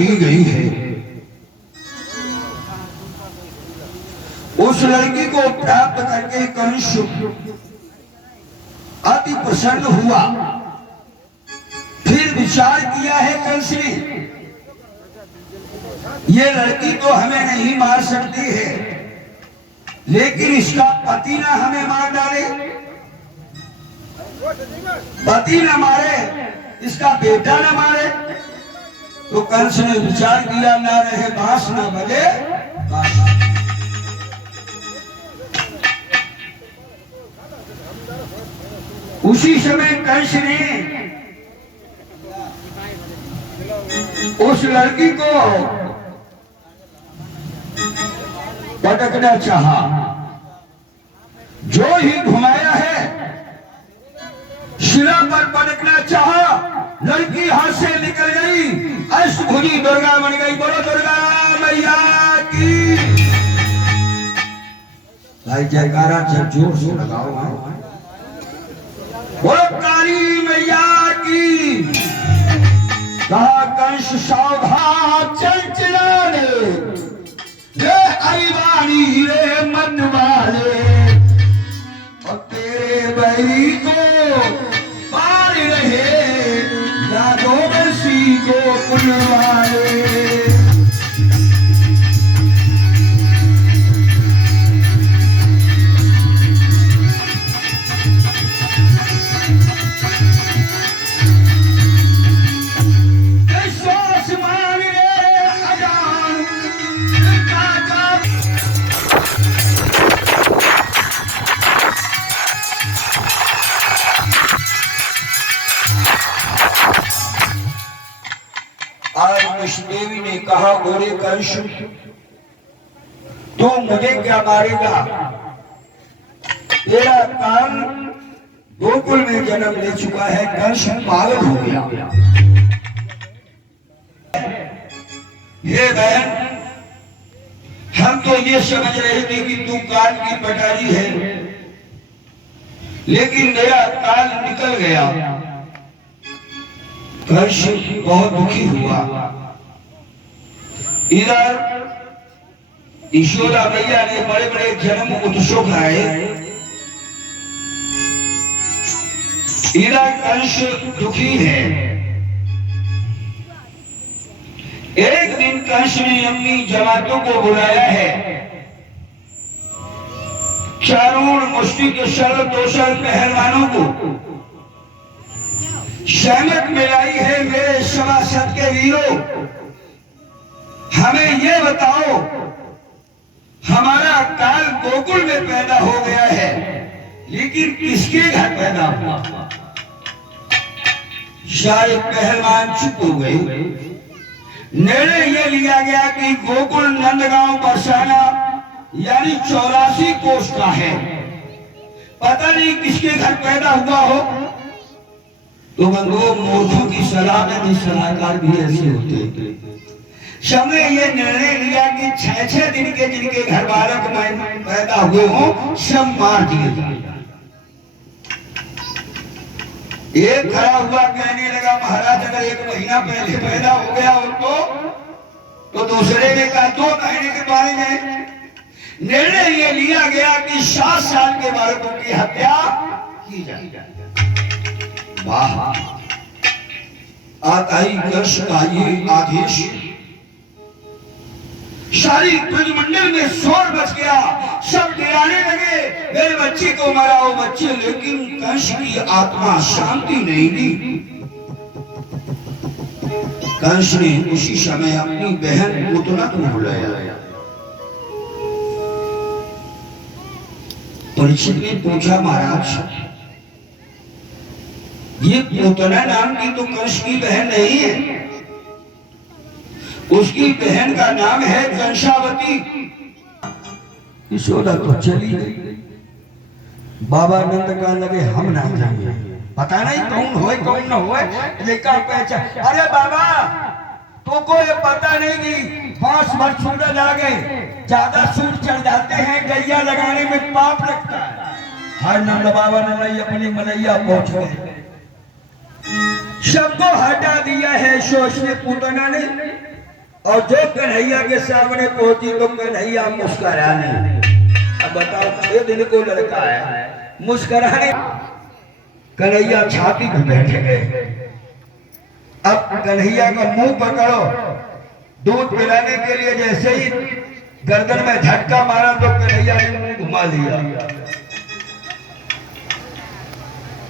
दी गई है। उस लड़की को प्राप्त करके कंस अति प्रसन्न हुआ। फिर विचार किया है कंस ने, ये लड़की तो हमें नहीं मार सकती है, लेकिन इसका पति ना हमें मार डाले, पति न मारे, इसका बेटा न मारे। तो कंस ने विचार किया, ना रहे बांस ना बजे बांस। उसी समय कंस ने उस लड़की को पटकना चाहा। जो ही घुमाया है, शिला पर पटकना चाहा, लड़की हाथ से निकल गई, अष्टभुजी दुर्गा बन गई। बोलो दुर्गा मैया की। भाई जयकारा जोर से लगाओ। बोलो काली मैया की। कहा कंस सावधान चल चिराने, रे अरिवाणी रे मन वाले, और तेरे बैरी को मार रहे यादों में सी गोकुल वाले। देवी ने कहा, गोरे कंस तू मुझे क्या मारेगा? तेरा काल गोकुल में जन्म ले चुका है, कंस पागल हो गया। ये बहन, हम तो ये समझ रहे थे कि तू काल की पटारी है, लेकिन मेरा काल निकल गया। कंस बहुत दुखी हुआ। इधर यशोदा मैया ने बड़े बड़े जन्म उत्सव कराए, इधर कंस दुखी है। एक दिन कंस ने अपनी जमातों को बुलाया है, चारूण मुष्टि के सर दोसर पहलवानों को सहमत मिलाई है। मेरे सभासद के वीरों, हमें ये बताओ, हमारा काल गोकुल में पैदा हो गया है, लेकिन किसके घर पैदा हुआ? सारे पहलवान चुप हो गए। निर्णय ये लिया गया कि गोकुल नंदगांव बरसाना यानी 84 कोष का है, पता नहीं किसके घर पैदा हुआ हो। तो वो मूर्खों की सलाह में सलाहकार भी ऐसे होते। सबने ये निर्णय लिया कि 6-6 दिन के जिनके घर बालक पैदा हुए हों, सब मार दिए जाए। एक खड़ा हुआ कहने लगा, महाराज अगर 1 महीना पहले पैदा हो गया हो तो दूसरे ने कहा 2 महीने के बारे में। निर्णय ये लिया गया कि 7 साल के बालकों की हत्या की जाए। वाह, आता ही कंस का ये आदेश, सारी ब्रजमंडल में शोर मच गया, सब डराने लगे, मेरे बच्चे को मराओ बच्चे। लेकिन कंस की आत्मा शांति नहीं दी। कंस ने उसी समय अपनी बहन पुतना को बुलाया। परीक्षित ने पूछा, महाराज ये पुतना नाम की तो कंस की बहन नहीं है, उसकी बहन का नाम है कंसावती। यशोदा तो चली गई। बाबा नंद का लगे हम ना जाएंगे, पता नहीं कौन होए कौन न होए, लेकर पहचान। अरे बाबा तो को ये पता नहीं कि 5 भर सूरज आ गए, ज्यादा सूट चढ़ जाते हैं, गैया लगाने में पाप लगता है। हर नंद बाबा ने अपनी मलैया पहुंच गए, सबको हटा दिया है। सोच ने पूतना ने और जो कन्हैया के सामने पहुंची तो कन्हैया मुस्कुराने। अब बताओ 6 दिन को लड़का है, मुस्कुराने। कन्हैया छाती पे बैठ गए। अब कन्हैया का मुंह पकड़ो, दूध पिलाने के लिए जैसे ही गर्दन में झटका मारा तो कन्हैया ने मुंह घुमा लिया।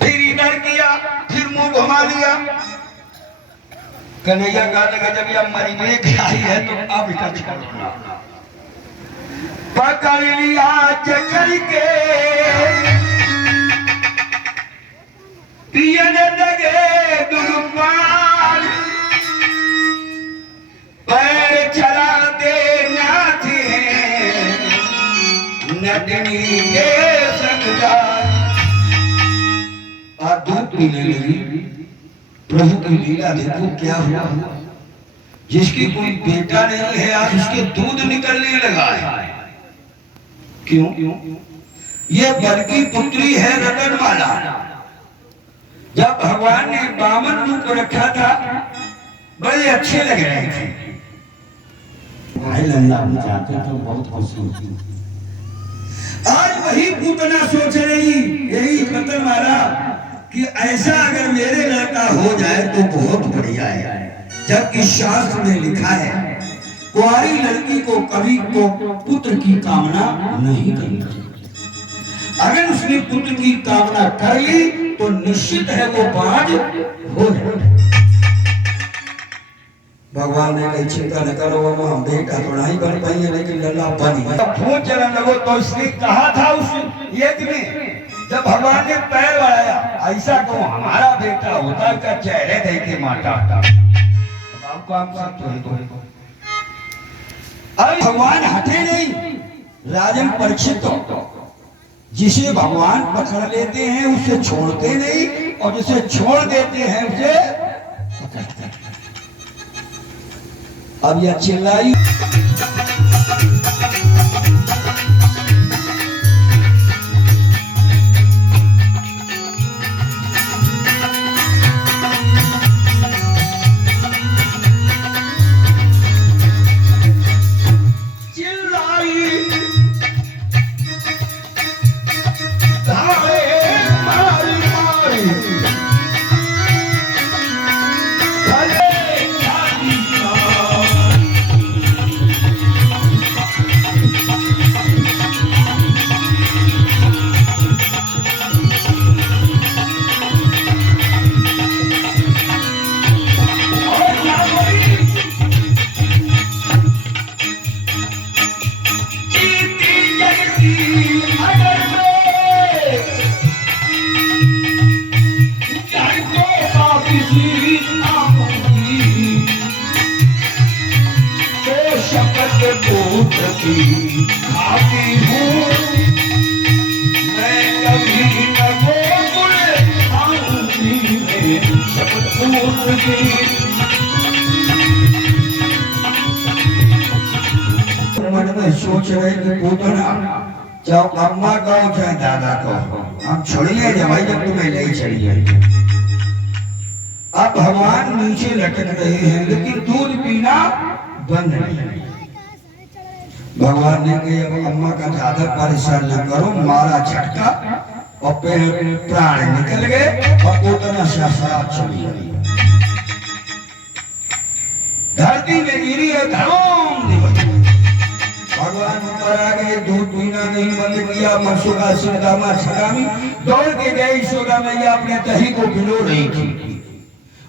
फिर इधर किया, फिर मुंह घुमा लिया। कन्हैया कहा लगा जब यह मरीने की आई है तो अब इसका छोड़ना। पकड़ लिया चक्कर के पियने लगे दुर्पाल, पैर चला देना थे नटनी के संगदार। और दूध पीने लगी। प्रभु की लीला देखो क्या हुआ। जिसकी कोई बेटा नहीं है आज उसके दूध निकलने लगा है। क्यों? ये बल की पुत्री है रतनमाला। जब भगवान ने बामन रूप रखा था बड़े अच्छे लग रहे थे। भाई लल्ला जाते तो बहुत खुशी होती। आज वही पूतना सोच रही यही रतनमाला कि ऐसा अगर मेरे लड़का हो जाए तो बहुत बढ़िया है। जबकि शास्त्र में लिखा है कुंवारी लड़की को कभी को पुत्र की कामना नहीं करनी चाहिए। अगर उसने पुत्र की कामना कर ली तो निश्चित है वो बाज हो जाए। भगवान ने कही चिंता न करो हम बेटा तो नहीं बन पाएंगे लेकिन लल्ला बनी। खून चलने लगो तो इसने कहा था उस यज्ञ में जब भगवान ने पैर बढ़ाया ऐसा को हमारा बेटा होता का चेहरे देखे माता। अब भगवान हटे नहीं। राजन परीक्षित जिसे भगवान पकड़ लेते हैं उसे छोड़ते नहीं और जिसे छोड़ देते हैं उसे पकड़ते हैं। अब यह चिल्लाई मन में सोच रहे कि पूतना चाहे अम्मा कहो चाहे दादा कहो हम छोड़िए भाई जब तुम्हें नहीं चलिए। अब भगवान नीचे लटक रहे हैं लेकिन दूध पीना बंद नहीं। भगवान ने कहा अब अम्मा का ज्यादा परेशान न करो, मारा झटका और प्राण निकल गए और पूतना शराब चली गई। धरती में गिरी है धड़ोम। भगवान ऊपर आ गए, दूध पीना नहीं बंद किया। मसुदा सुदामा छगामी दौड़ के गए। यशोदा मैया अपने दही को भिगो रही थी।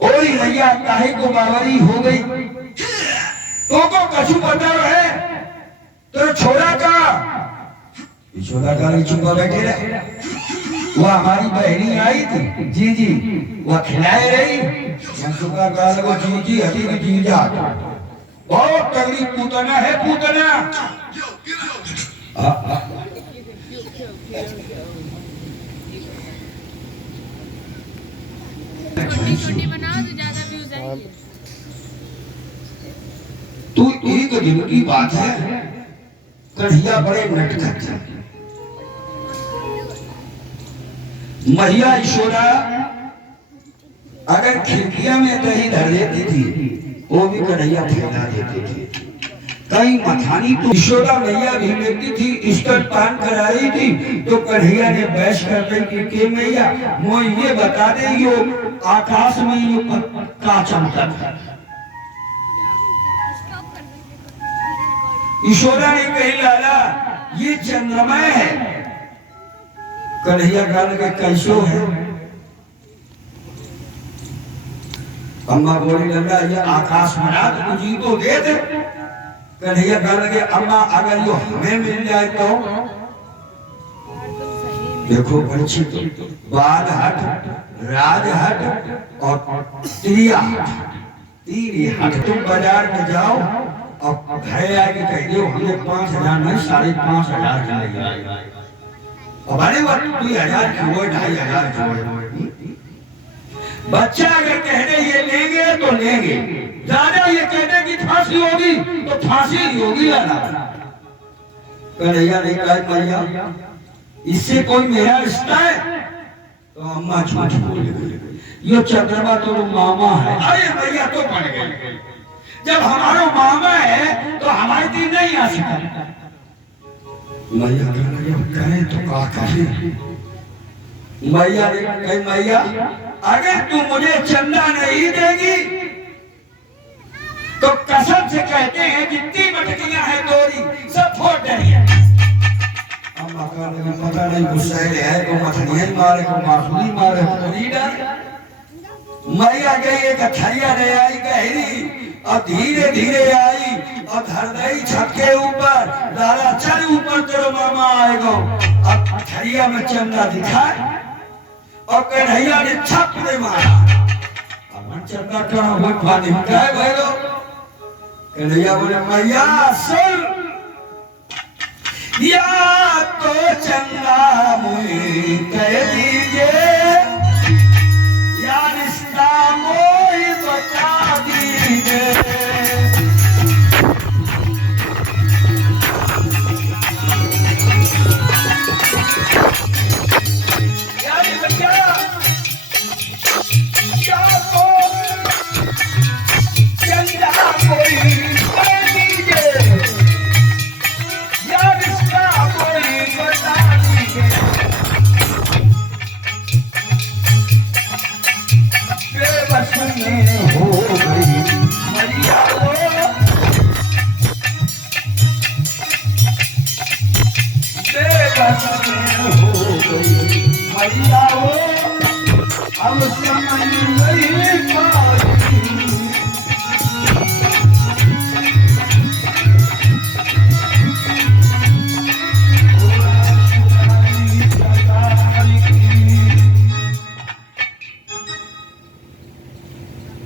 और मैया काहे को बावरी हो गई। तो को कछु पता है तो छोड़ा का यशोदा का नहीं चुपा बैठे रहे। वो हमारी बहनी आई थी जी जी वो खिलाए रही। मसुदा का को जी जी हटी की जी जा बहुत तगड़ी पूतना है पूतना। तो एक दिन की बात है कन्हैया बड़े नटखट थे। मैया यशोदा अगर खिड़कियां में दही धर देती थी वो भी कन्हैया फैला देते थे। कई मथानी तो यशोदा मैया भी लेती थी, स्कर्ट पहन कर आई थी तो कन्हैया ने बहस कर दी कि के मैया मोह ये बता दे यो आकाश में यो का चमका था। यशोदा ने कही लाला ये चंद्रमा है। कन्हैया कहने के कैसो है। अम्मा बोली लल्ला ये आकाश बना तुझी तो दे दे। कन्हैया कहने लगे अम्मा अगर यो हमें मिल जाए तो देखो पंछी तो बाल हट, राज हट और तिरिया हट। तुम बाजार में जाओ और घर आके कह दो हमें 5,000 नहीं 5,500 चाहिए। और बड़े बात 2,000 की हो 2,500 की हो। बच्चा अगर कहने ये लेंगे तो लेंगे, ज्यादा ये कहने की फांसी होगी तो फांसी ही होगी। लाला कन्हैया ने कहा मैया इससे कोई मेरा रिश्ता है? तो अम्मा झूठ बोल गई, ये चंद्रमा तो मामा है। अरे भैया तो पड़ गए, जब हमारा मामा है तो हमारे दिन नहीं आ सकता। मैया कहे तो क्या कहे। मैया ने कही मैया अगर तू मुझे चंदा नहीं देगी तो कसम से कहते हैं जितनी मटकियां हैं तोरी सब फोड़ देंगे। अम्मा कहने पता नहीं गुस्सा है को मछलियां मारे को मासूली मारे को लीडर। मैया गई एक थरिया ले आई गहरी और धीरे धीरे आई और धर गई छत के ऊपर। लाला चल ऊपर तेरा मामा आएगा। अब थरिया में चंदा दिखा और कन्हैया ने छप दे मारा। अब चंदा कहाँ हुई पानी क्या भाई लोग। कन्हैया बोले मैया सुन या तो चंदा मुझे कह दीजिए या रिश्ता मोही बता दीजिए।